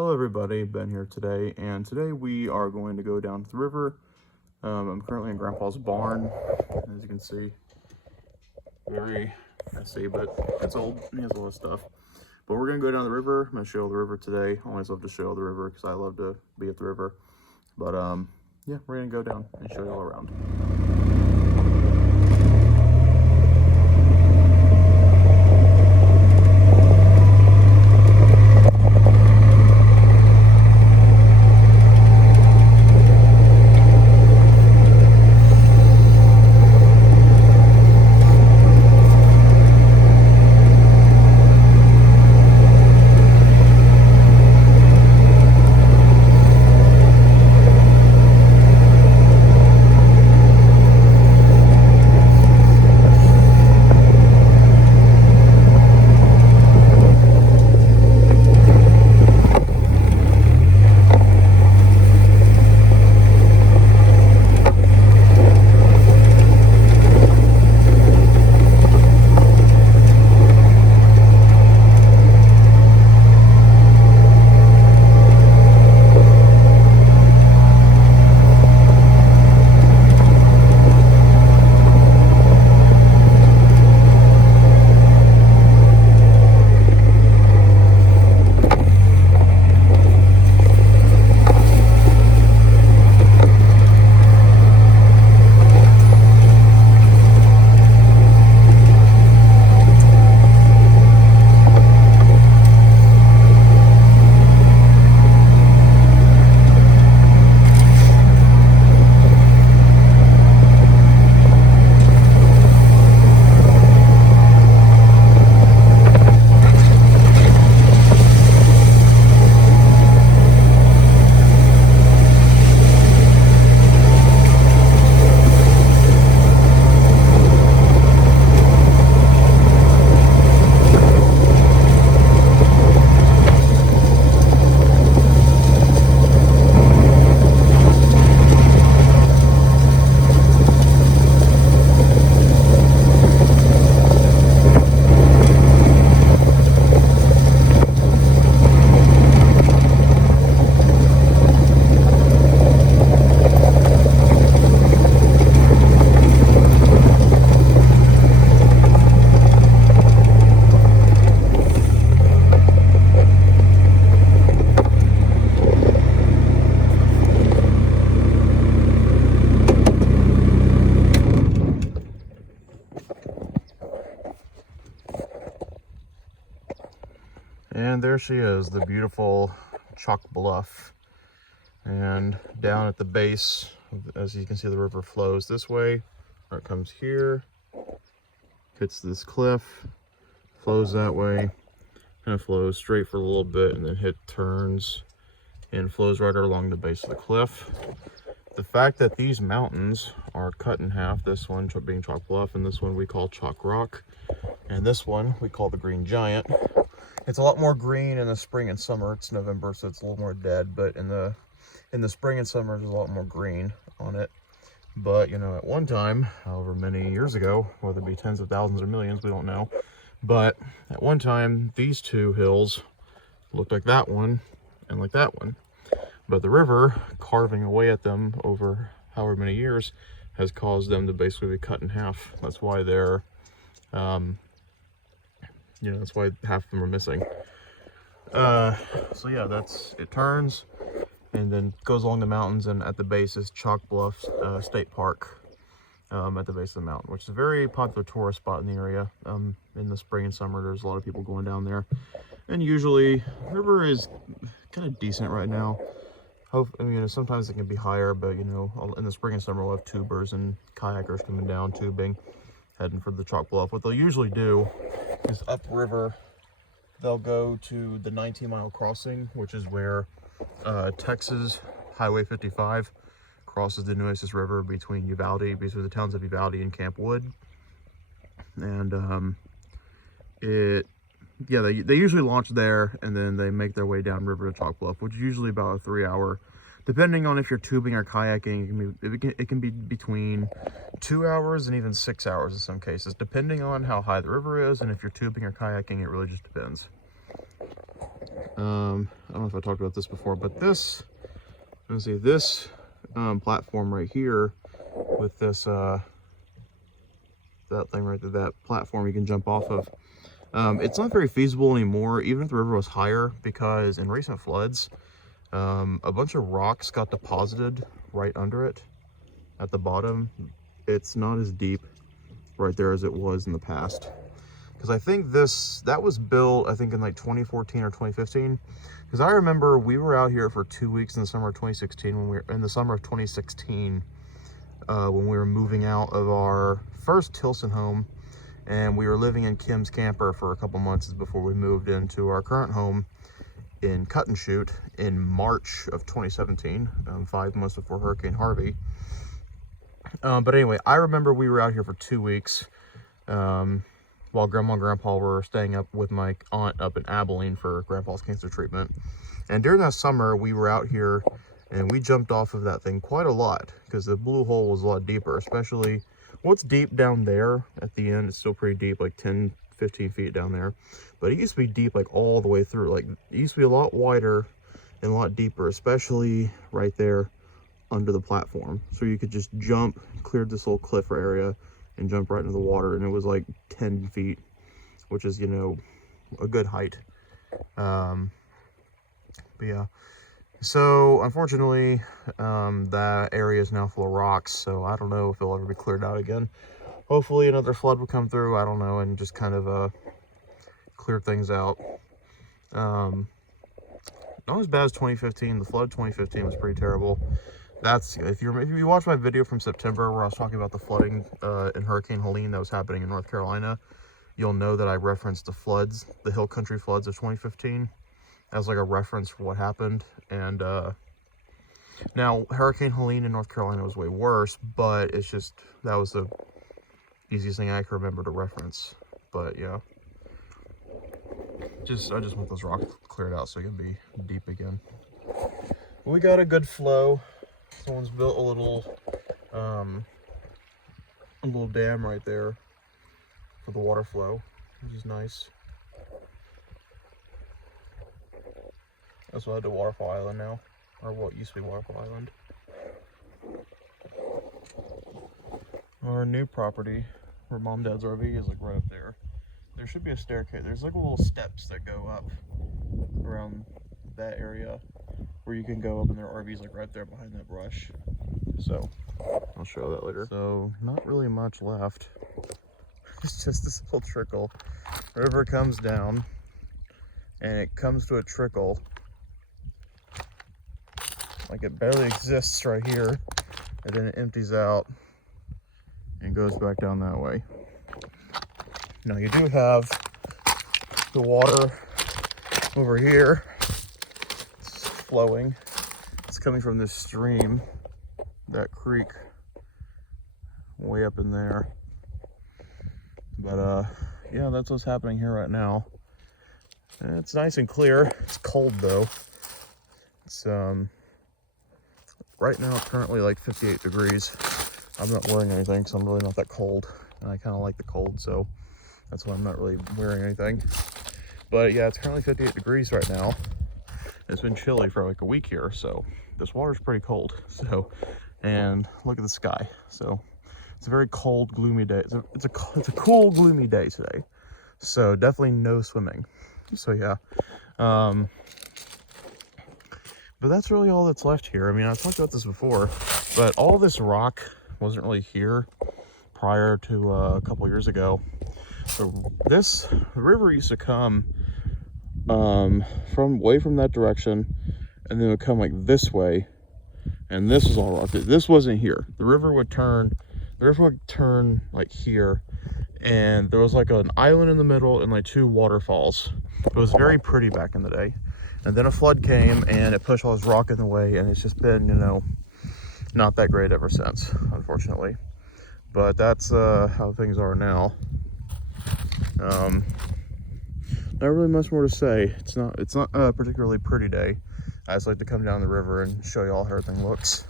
Hello everybody, Ben here today, and today we are going to go down to the river. I'm currently in Grandpa's barn, as you can see. Very messy, but it's old, and he has a lot of stuff. But we're going to go down the river. I'm going to show the river today. I always love to show the river because I love to be at the river. But yeah, we're going to go down and show you all around. And there she is, the beautiful chalk bluff. And down at the base, as you can see, the river flows this way, or it comes here, hits this cliff, flows that way, kind of flows straight for a little bit, and then turns and flows right along the base of the cliff. The fact that these mountains are cut in half, this one being Chalk Bluff, and this one we call Chalk Rock, and this one we call the Green Giant. It's a lot more green in the spring and summer. It's November, so it's a little more dead, but in the spring and summer, there's a lot more green on it. But, you know, at one time, however many years ago, whether it be tens of thousands or millions, we don't know. But at one time, these two hills looked like that one and like that one. But the river, carving away at them over however many years, has caused them to basically be cut in half. That's why they're, you know, that's why half of them are missing. So yeah, it turns and then goes along the mountains, and at the base is Chalk Bluff State Park at the base of the mountain, which is a very popular tourist spot in the area. In the spring and summer, there's a lot of people going down there. And usually, the river is kind of decent right now. I mean, sometimes it can be higher, but you know, in the spring and summer, we'll have tubers and kayakers coming down, tubing, heading for the Chalk Bluff. What they'll usually do is upriver, they'll go to the 19-mile crossing, which is where Texas Highway 55 crosses the Nueces River between the towns of Uvalde and Camp Wood. And they usually launch there, and then they make their way downriver to Chalk Bluff, which is usually about a 3-hour, depending on if you're tubing or kayaking. It can be between 2 hours and even 6 hours in some cases, depending on how high the river is, and if you're tubing or kayaking, it really just depends. I don't know if I talked about this before, but this, let's see, this platform right here with this, that thing right there, that platform you can jump off of, it's not very feasible anymore, even if the river was higher, because in recent floods, a bunch of rocks got deposited right under it at the bottom. It's not as deep right there as it was in the past. Because I think that was built, I think in like 2014 or 2015. Because I remember we were out here for 2 weeks in the summer of 2016, when we were moving out of our first Tilson home, and we were living in Kim's camper for a couple months before we moved into our current home in Cut and Shoot in March of 2017, 5 months before Hurricane Harvey. But anyway, I remember we were out here for 2 weeks while Grandma and Grandpa were staying up with my aunt up in Abilene for Grandpa's cancer treatment. And during that summer, we were out here and we jumped off of that thing quite a lot because the blue hole was a lot deeper, especially what's deep down there at the end. It's still pretty deep, like 10, 15 feet down there. But it used to be deep like all the way through. Like, it used to be a lot wider and a lot deeper, especially right there under the platform. So you could just jump, cleared this little cliff area and jump right into the water, and it was like 10 feet, which is, you know, a good height. But yeah, so unfortunately, that area is now full of rocks, so I don't know if it'll ever be cleared out again. Hopefully another flood will come through, I don't know, and just kind of clear things out. Not as bad as 2015. The flood of 2015 was pretty terrible. That's, if you watch my video from September where I was talking about the flooding in Hurricane Helene that was happening in North Carolina, you'll know that I referenced the floods, the hill country floods of 2015, as like a reference for what happened. And now Hurricane Helene in North Carolina was way worse, but it's just, that was the easiest thing I can remember to reference. But yeah, I just want those rocks cleared out so it can be deep again. We got a good flow. Someone's built a little dam right there for the water flow, which is nice. That's what I do, Waterfall Island now, or what used to be Waterfall Island. Our new property, where Mom and Dad's RV is, like right up there. There should be a staircase. There's like little steps that go up around that area where you can go up, and their RV's like right there behind that brush. So I'll show that later. So not really much left. It's just this little trickle. The river comes down and it comes to a trickle. Like, it barely exists right here, and then it empties out and goes back down that way. Now you do have the water over here. It's flowing. It's coming from this stream, that creek, way up in there. But yeah, that's what's happening here right now. And it's nice and clear. It's cold though. It's right now currently like 58 degrees. I'm not wearing anything because I'm really not that cold, and I kind of like the cold, so that's why I'm not really wearing anything. But yeah, it's currently 58 degrees right now. It's been chilly for like a week here, so this water's pretty cold. So, and look at the sky. So it's a very cold, gloomy day. It's a cool, gloomy day today. So definitely no swimming. So yeah, but that's really all that's left here. I mean, I've talked about this before, but all this rock wasn't really here prior to a couple years ago. So the river used to come from that direction, and then it would come like this way, and this was all rock. This wasn't here. The river would turn like here, and there was like an island in the middle and like two waterfalls. It was very pretty back in the day. And then a flood came and it pushed all this rock in the way, and it's just been, you know, not that great ever since, unfortunately. But that's how things are now. Not really much more to say. It's not a particularly pretty day. I just like to come down the river and show you all how everything looks.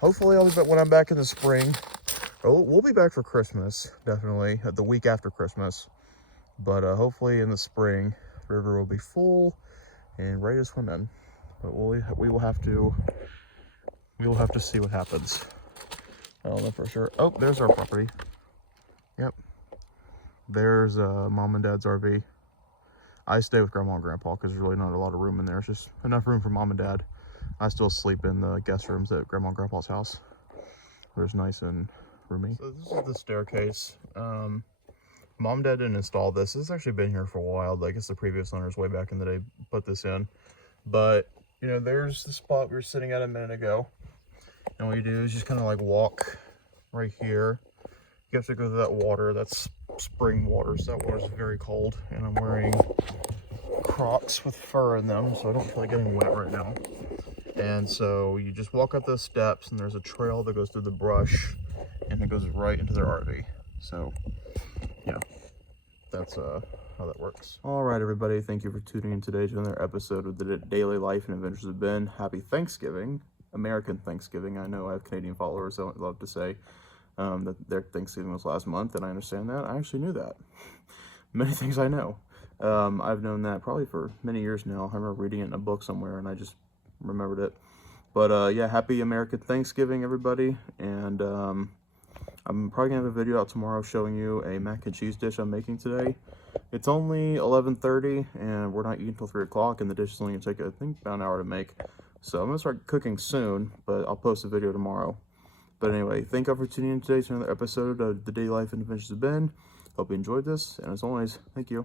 Hopefully I'll be back when I'm back in the spring. We'll be back for Christmas, definitely, the week after Christmas. But hopefully in the spring, the river will be full and ready to swim in. But we will have to see what happens. I don't know for sure. Oh, there's our property. Yep. There's Mom and Dad's RV. I stay with Grandma and Grandpa because there's really not a lot of room in there. It's just enough room for Mom and Dad. I still sleep in the guest rooms at Grandma and Grandpa's house. There's nice and roomy. So this is the staircase. Mom and Dad didn't install this. This has actually been here for a while. I guess the previous owners way back in the day put this in. But, you know, there's the spot we were sitting at a minute ago. And what you do is just kind of like walk right here. You have to go to that water. That's spring water, so that water's very cold. And I'm wearing Crocs with fur in them, so I don't feel like getting wet right now. And so you just walk up those steps, and there's a trail that goes through the brush, and it goes right into their RV. So, yeah, that's how that works. All right, everybody, thank you for tuning in today to another episode of the Daily Life and Adventures of Ben. Happy Thanksgiving, American Thanksgiving. I know I have Canadian followers, so I'd love to say that their Thanksgiving was last month, and I understand that. I actually knew that. Many things I know. I've known that probably for many years now. I remember reading it in a book somewhere, and I just remembered it. But yeah, happy American Thanksgiving, everybody. And I'm probably gonna have a video out tomorrow showing you a mac and cheese dish I'm making today. It's only 11:30, and we're not eating until 3 o'clock, and the dish is only gonna take, I think, about an hour to make. So I'm gonna start cooking soon, but I'll post a video tomorrow. But anyway, thank you all for tuning in today to another episode of The Daily Life and Adventures of Ben. Hope you enjoyed this, and as always, thank you.